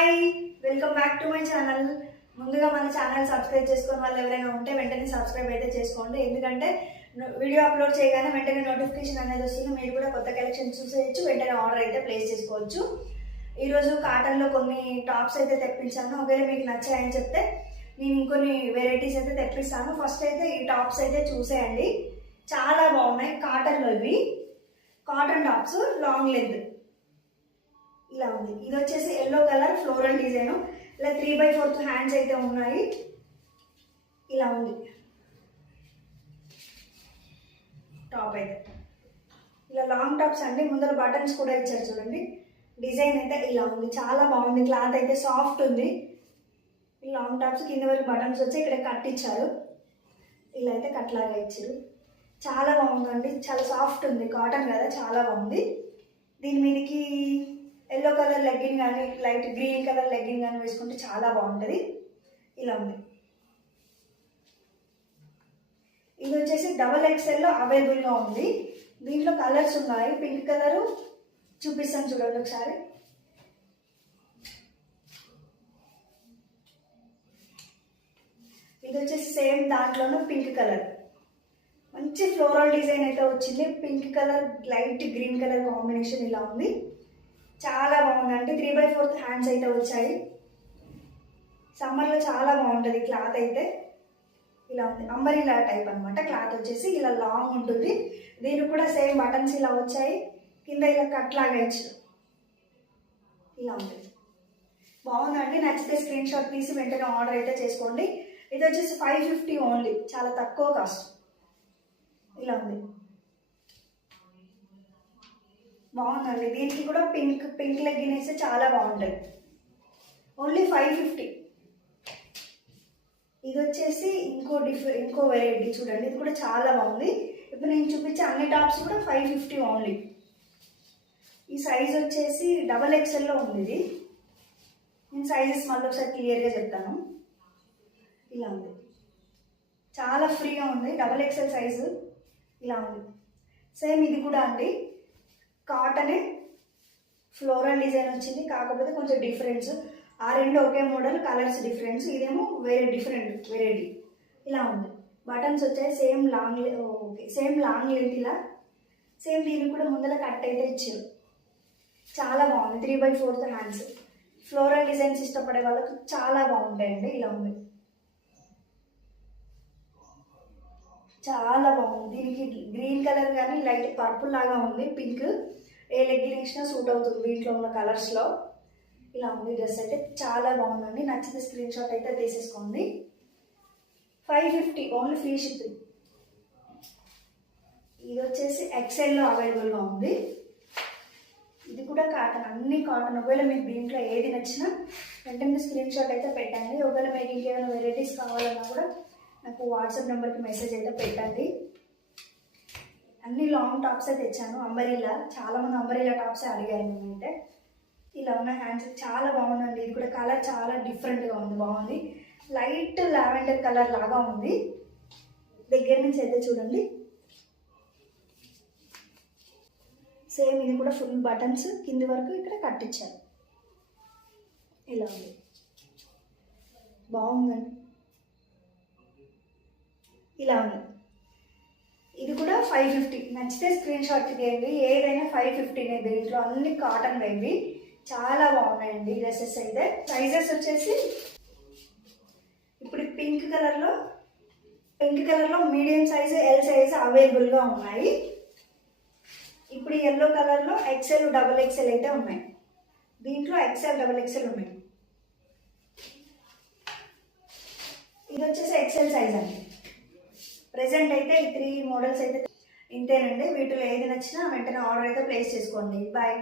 Hi, welcome back to my channel. ముందుగా మన channel subscribe చేసుకుని వాళ్ళు ఎవరైనా ఉంటే వెంటనే సబ్స్క్రైబ్ అయితే చేసుకోండి. ఎందుకంటే వీడియో అప్లోడ్ చేయగానే వెంటనే నోటిఫికేషన్ అనేది వస్తుంది. మీరు కూడా కొత్త కలెక్షన్ చూసేయచ్చు, వెంటనే ఆర్డర్ అయితే ప్లేస్ చేసుకోవచ్చు. ఈరోజు కాటన్లో కొన్ని టాప్స్ అయితే తెప్పించాను. ఒకవేళ మీకు నచ్చాయని చెప్తే నేను ఇంకొన్ని వెరైటీస్ అయితే తెప్పిస్తాను. ఫస్ట్ అయితే ఈ టాప్స్ అయితే చూసేయండి, చాలా బాగున్నాయి. కాటన్లో ఇవి కాటన్ టాప్స్, లాంగ్ లెంత్ ఇలా ఉంది. ఇది వచ్చేసి ఎల్లో కలర్ ఫ్లోరల్ డిజైన్, ఇలా 3/4 హ్యాండ్స్ అయితే ఉన్నాయి. ఇలా ఉంది టాప్ అయితే. ఇలా లాంగ్ టాప్స్ అండి, ముందర బటన్స్ కూడా ఇచ్చారు చూడండి. డిజైన్ అయితే ఇలా ఉంది, చాలా బాగుంది. క్లాత్ అయితే సాఫ్ట్ ఉంది. ఈ లాంగ్ టాప్స్ కింద వరకు బటన్స్ వచ్చి ఇక్కడ కట్ ఇచ్చారు. ఇలా అయితే కట్ లాగా ఇచ్చారు. చాలా బాగుందండి, చాలా సాఫ్ట్ ఉంది. కాటన్ కదా, చాలా బాగుంది. దీని మీదకి ఎల్లో కలర్ లెగ్గిన్ కానీ లైట్ గ్రీన్ కలర్ లెగ్గిన్ కానీ వేసుకుంటే చాలా బాగుంటుంది. ఇలా ఉంది. ఇది వచ్చేసి XXL అవైలబుల్గా ఉంది. దీంట్లో కలర్స్ ఉన్నాయి. పింక్ కలరు చూపిస్తాను చూడండి ఒకసారి. ఇది వచ్చేసి సేమ్ దాంట్లోనూ పింక్ కలర్, మంచి ఫ్లోరల్ డిజైన్ అయితే వచ్చింది. Pink colour light green colour combination ఇలా ఉంది, చాలా బాగుందండి. 3/4 హ్యాండ్స్ అయితే వచ్చాయి. సమ్మర్లో చాలా బాగుంటుంది. క్లాత్ అయితే ఇలా ఉంది, అంబరిలా టైప్ అనమాట. క్లాత్ వచ్చేసి ఇలా లాంగ్ ఉంటుంది. దీనికి కూడా సేమ్ బటన్స్ ఇలా వచ్చాయి, కింద ఇలా కట్ లాగా ఇచ్చారు. ఇలా ఉంది, బాగుందండి. నచ్చితే స్క్రీన్ షాట్ తీసి వెంటనే ఆర్డర్ అయితే చేసుకోండి. ఇది వచ్చేసి 550 ఓన్లీ, చాలా తక్కువ కాస్ట్. ఇలా ఉంది, బాగుందండి. దీనికి కూడా పింక్ లెగ్గిన్ వేస్తే చాలా బాగుంటుంది. ఓన్లీ 550. ఇది వచ్చేసి ఇంకో వెరైటీ చూడండి. ఇది కూడా చాలా బాగుంది. ఇప్పుడు నేను చూపించే అన్ని టాప్స్ కూడా 550 ఓన్లీ. ఈ సైజ్ వచ్చేసి XXL ఉంది. ఇది నేను సైజెస్ మళ్ళీ ఒకసారి క్లియర్గా చెప్తాను. ఇలా ఉంది, చాలా ఫ్రీగా ఉంది. XXL సైజు ఇలా ఉంది. సేమ్ ఇది కూడా అండి, కాటనే ఫ్లోరల్ డిజైన్ వచ్చింది, కాకపోతే కొంచెం డిఫరెన్స్. ఆ రెండు ఒకే మోడల్, కలర్స్ డిఫరెన్స్. ఇదేమో వేరే డిఫరెంట్ వెరైటీ. ఇలా ఉంది. బటన్స్ వచ్చాయి సేమ్ లాంగ్ లెంత్. ఇలా సేమ్ దీనికి కూడా ముందర కట్ అయితే ఇచ్చారు. చాలా బాగుంది. 3/4 హ్యాండ్స్. ఫ్లోరల్ డిజైన్స్ ఇష్టపడే వాళ్ళకి చాలా బాగుంటాయండి. ఇలా ఉంది, చాలా బాగుంది. దీనికి గ్రీన్ కలర్ కానీ లైట్ పర్పుల్ లాగా ఉంది. పింక్ ఏ లెగ్గిన్ వేసినా సూట్ అవుతుంది దీంట్లో ఉన్న కలర్స్లో. ఇలా ఉంది డ్రెస్ అయితే, చాలా బాగుందండి. నచ్చితే స్క్రీన్ షాట్ అయితే తీసేసుకోండి. 550 ఓన్లీ, ఫ్రీ షిప్పింగ్. ఇది వచ్చేసి XLలో అవైలబుల్గా ఉంది. ఇది కూడా కాటన్, అన్ని కాటన్. ఒకవేళ మీకు దీంట్లో ఏది నచ్చినా వెంటనే స్క్రీన్ షాట్ అయితే పెట్టండి. ఒకవేళ మీకు ఇంకేమైనా వెరైటీస్ కావాలన్నా కూడా నాకు వాట్సాప్ నెంబర్కి మెసేజ్ అయితే పెట్టండి. అన్ని లాంగ్ టాప్సే తెచ్చాను. అంబరిల్లా, చాలామంది అంబరిల్లా టాప్సే అడిగారు మేమైతే. ఇలా ఉన్న హ్యాండ్స్ చాలా బాగుందండి. ఇది కూడా కలర్ చాలా డిఫరెంట్గా ఉంది, బాగుంది. లైట్ లావెండర్ కలర్ లాగా ఉంది. దగ్గర నుంచి అయితే చూడండి. సేమ్ ఇది కూడా ఫుల్ బటన్స్, కింది వరకు ఇక్కడ కట్టించారు. ఇలా ఉంది, బాగుందండి. ఇలా ఉంది. ఇది కూడా 550. నచ్చితే స్క్రీన్ షాట్ తీయండి. ఏదైనా 550నే. దీంట్లో అన్ని కాటన్ ఇవి చాలా బాగున్నాయండి డ్రెస్సెస్ అయితే. సైజెస్ వచ్చేసి ఇప్పుడు పింక్ కలర్లో మీడియం సైజు, ఎల్ సైజు అవైలబుల్గా ఉన్నాయి. ఇప్పుడు ఎల్లో కలర్లో XL XXL అయితే ఉన్నాయి. దీంట్లో XL XXL ఉన్నాయి. ఇది వచ్చేసి XL సైజ్ అండి. ప్రెజెంట్ అయితే ఈ 3 మోడల్స్ అయితే ఇంతేనండి. వీటిలో ఏది నచ్చినా వెంటనే ఆర్డర్ అయితే ప్లేస్ చేసుకోండి. బాయ్.